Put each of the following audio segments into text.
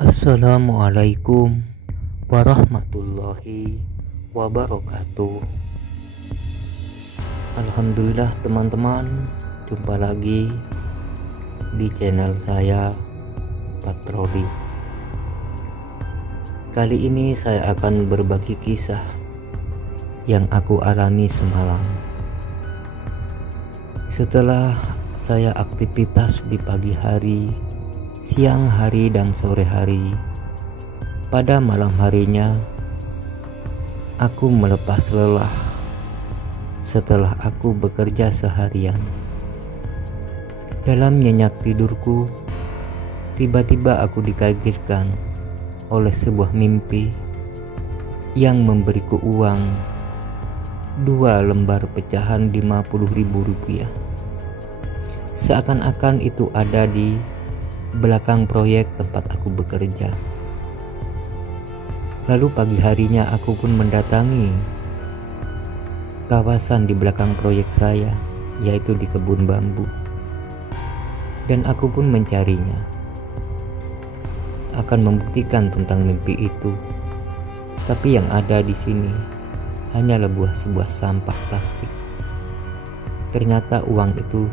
Assalamualaikum warahmatullahi wabarakatuh. Alhamdulillah teman-teman, jumpa lagi di channel saya Patroli. Kali ini saya akan berbagi kisah yang aku alami semalam. Setelah saya aktivitas di pagi hari, siang hari dan sore hari, pada malam harinya aku melepas lelah setelah aku bekerja seharian. Dalam nyenyak tidurku, tiba-tiba aku dikagetkan oleh sebuah mimpi yang memberiku uang 2 lembar pecahan Rp50.000. Seakan-akan itu ada di belakang proyek tempat aku bekerja. Lalu pagi harinya aku pun mendatangi kawasan di belakang proyek saya, yaitu di kebun bambu, dan aku pun mencarinya, akan membuktikan tentang mimpi itu. Tapi yang ada di sini hanyalah sebuah sampah plastik. Ternyata uang itu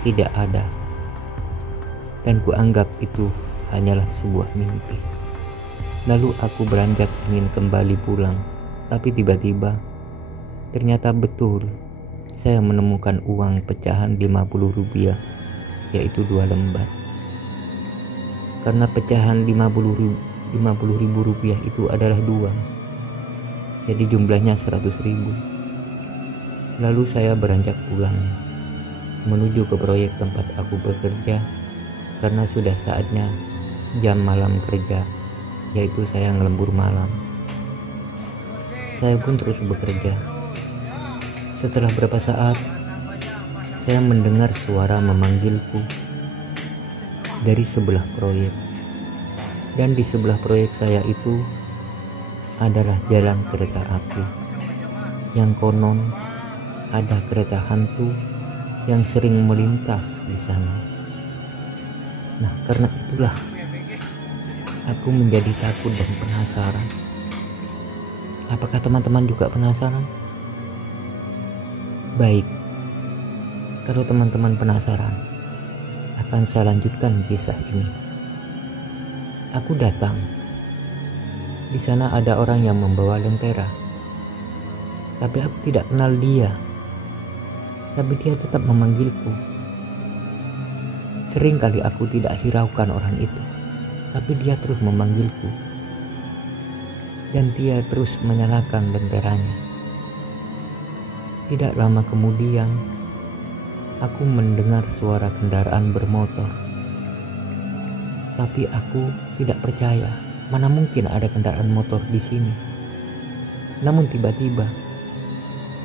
tidak ada, dan kuanggap itu hanyalah sebuah mimpi. Lalu aku beranjak ingin kembali pulang, tapi tiba-tiba ternyata betul saya menemukan uang pecahan Rp50, yaitu 2 lembar. Karena pecahan Rp50.000 itu adalah 2, jadi jumlahnya 100.000. Lalu saya beranjak pulang menuju ke proyek tempat aku bekerja, karena sudah saatnya jam malam kerja, yaitu saya ngelembur malam. Saya pun terus bekerja. Setelah beberapa saat, saya mendengar suara memanggilku dari sebelah proyek. Dan di sebelah proyek saya itu adalah jalan kereta api, yang konon ada kereta hantu yang sering melintas di sana. Nah, karena itulah aku menjadi takut dan penasaran. Apakah teman-teman juga penasaran? Baik, kalau teman-teman penasaran, akan saya lanjutkan kisah ini. Aku datang. Di sana ada orang yang membawa lentera. Tapi aku tidak kenal dia. Tapi dia tetap memanggilku. Sering kali aku tidak hiraukan orang itu, tapi dia terus memanggilku, dan dia terus menyalakan lenteranya. Tidak lama kemudian, aku mendengar suara kendaraan bermotor. Tapi aku tidak percaya, mana mungkin ada kendaraan motor di sini. Namun tiba-tiba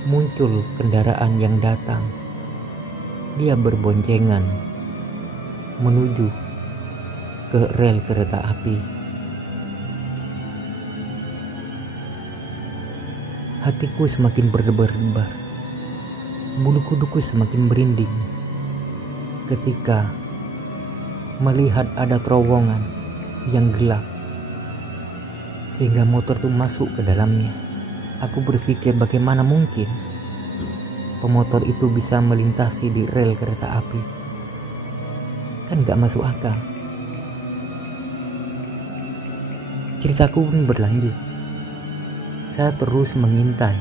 muncul kendaraan yang datang. Dia berboncengan menuju ke rel kereta api. Hatiku semakin berdebar-debar, bulu kuduku semakin merinding ketika melihat ada terowongan yang gelap sehingga motor itu masuk ke dalamnya. Aku berpikir bagaimana mungkin pemotor itu bisa melintasi di rel kereta api. Kan gak masuk akal. Ceritaku pun berlanjut. Saya terus mengintai.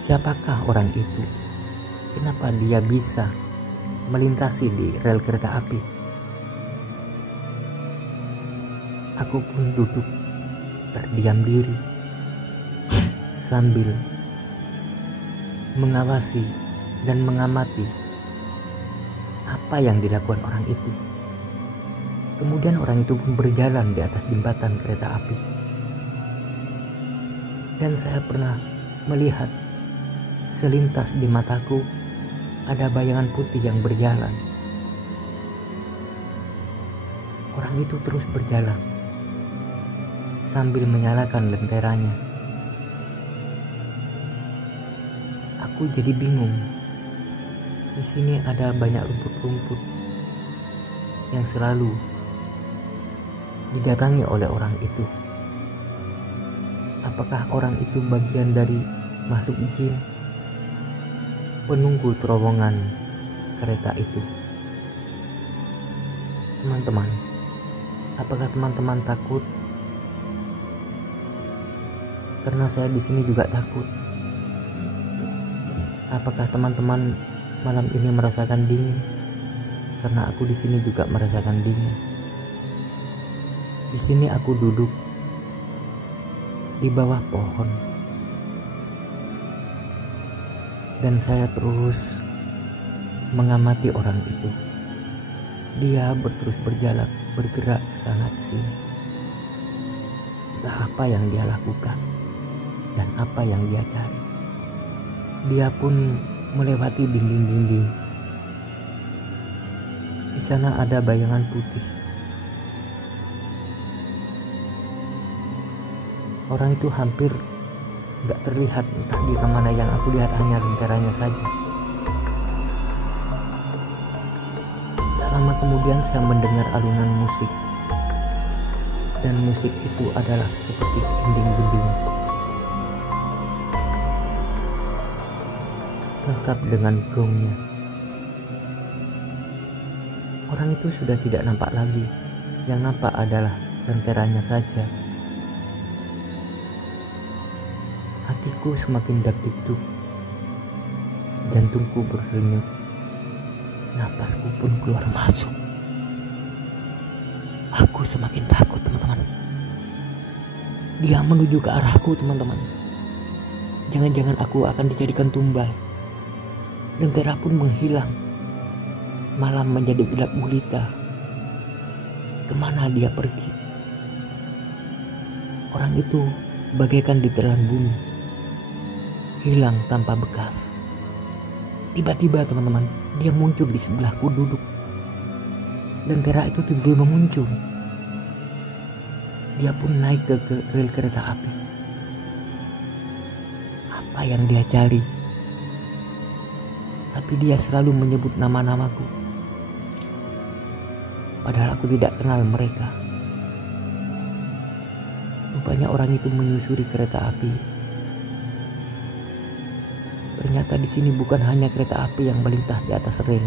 Siapakah orang itu? Kenapa dia bisa melintasi di rel kereta api? Aku pun duduk terdiam diri sambil mengawasi dan mengamati apa yang dilakukan orang itu. Kemudian orang itu pun berjalan di atas jembatan kereta api. Dan saya pernah melihat selintas di mataku ada bayangan putih yang berjalan. Orang itu terus berjalan sambil menyalakan lenteranya. Aku jadi bingung. Di sini ada banyak rumput-rumput yang selalu didatangi oleh orang itu. Apakah orang itu bagian dari makhluk jin penunggu terowongan kereta itu? Teman-teman, apakah teman-teman takut? Karena saya di sini juga takut. Apakah teman-teman malam ini merasakan dingin? Karena aku di sini juga merasakan dingin. Di sini aku duduk di bawah pohon dan saya terus mengamati orang itu. Dia terus berjalan, bergerak ke sana ke sini. Entah apa yang dia lakukan dan apa yang dia cari. Dia pun melewati dinding-dinding. Di sana ada bayangan putih. Orang itu hampir gak terlihat, entah di kemana. Yang aku lihat hanya lenteranya saja. Tak lama kemudian saya mendengar alunan musik. Dan musik itu adalah seperti dinding-dinding, lengkap dengan gongnya. Orang itu sudah tidak nampak lagi. Yang nampak adalah lenteranya saja. Hatiku semakin deg-deg, jantungku berdenyut, napasku pun keluar masuk. Aku semakin takut, teman-teman. Dia menuju ke arahku, teman-teman. Jangan-jangan aku akan dijadikan tumbal. Lentera pun menghilang. Malam menjadi gelap gulita. Kemana dia pergi? Orang itu bagaikan ditelan bumi, hilang tanpa bekas. Tiba-tiba, teman-teman, dia muncul di sebelahku duduk. Lentera itu tiba-tiba muncul. Dia pun naik ke rel kereta api. Apa yang dia cari? Tapi dia selalu menyebut nama-namaku. Padahal aku tidak kenal mereka. Rupanya orang itu menyusuri kereta api. Ternyata di sini bukan hanya kereta api yang melintas di atas rel.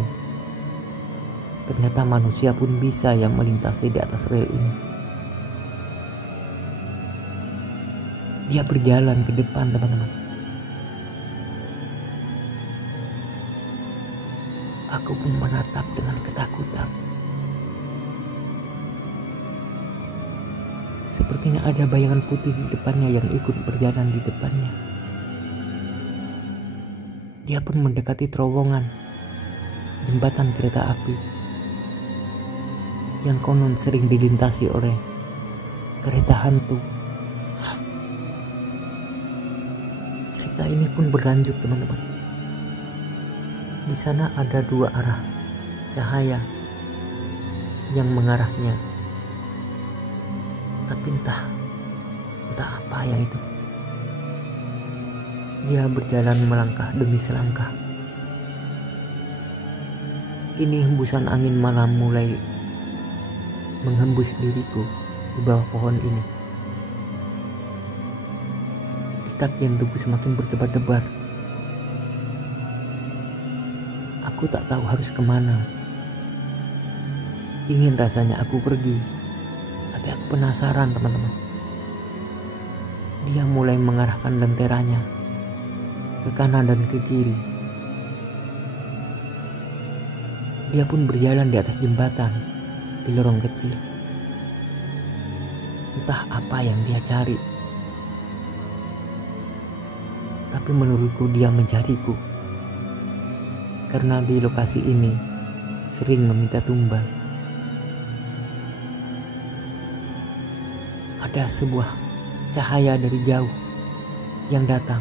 Ternyata manusia pun bisa yang melintasi di atas rel ini. Dia berjalan ke depan, teman-teman. Aku pun menatap dengan ketakutan. Sepertinya ada bayangan putih di depannya yang ikut berjalan di depannya. Dia pun mendekati terowongan jembatan kereta api yang konon sering dilintasi oleh kereta hantu. Cerita ini pun berlanjut, teman-teman. Di sana ada dua arah cahaya yang mengarahnya. Tapi entah apa yang itu. Dia berjalan melangkah demi selangkah. Kini hembusan angin malam mulai menghembus diriku di bawah pohon ini. Detak jantungku semakin berdebar-debar. Aku tak tahu harus kemana. Ingin rasanya aku pergi, tapi aku penasaran, teman-teman. Dia mulai mengarahkan lenteranya ke kanan dan ke kiri. Dia pun berjalan di atas jembatan di lorong kecil. Entah apa yang dia cari. Tapi menurutku dia mencariku. Karena di lokasi ini sering meminta tumbal. Ada sebuah cahaya dari jauh yang datang.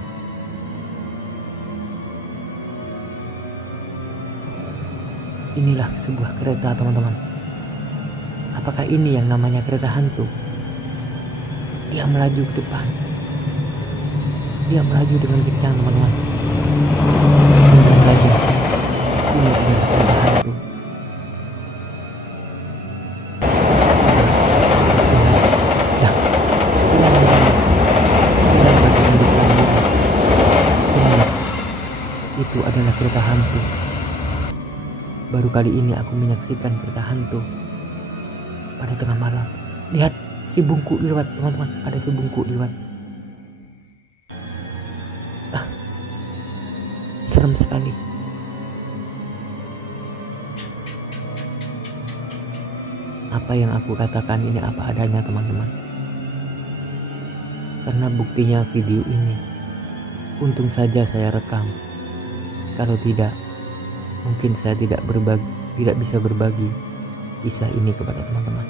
Inilah sebuah kereta, teman-teman. Apakah ini yang namanya kereta hantu? Dia melaju ke depan. Dia melaju dengan kencang, teman-teman. Kencang saja. Ini adalah kereta hantu. Baru kali ini aku menyaksikan kereta hantu pada tengah malam. Lihat, si bungkuk lewat teman-teman, ada si bungkuk lewat. Serem sekali. Apa yang aku katakan ini apa adanya teman-teman. Karena buktinya video ini, untung saja saya rekam. Kalau tidak, mungkin saya tidak bisa berbagi kisah ini kepada teman-teman.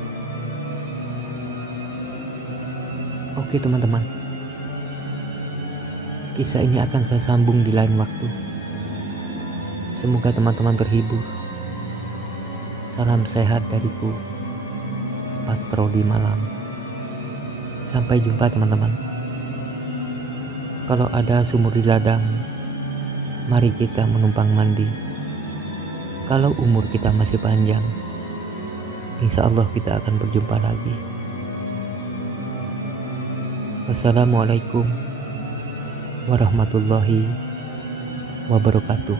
Oke teman-teman, kisah ini akan saya sambung di lain waktu. Semoga teman-teman terhibur. Salam sehat dariku, patroli malam. Sampai jumpa teman-teman. Kalau ada sumur di ladang, mari kita menumpang mandi. Kalau umur kita masih panjang, insya Allah kita akan berjumpa lagi. Wassalamualaikum warahmatullahi wabarakatuh.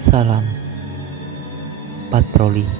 Salam patroli.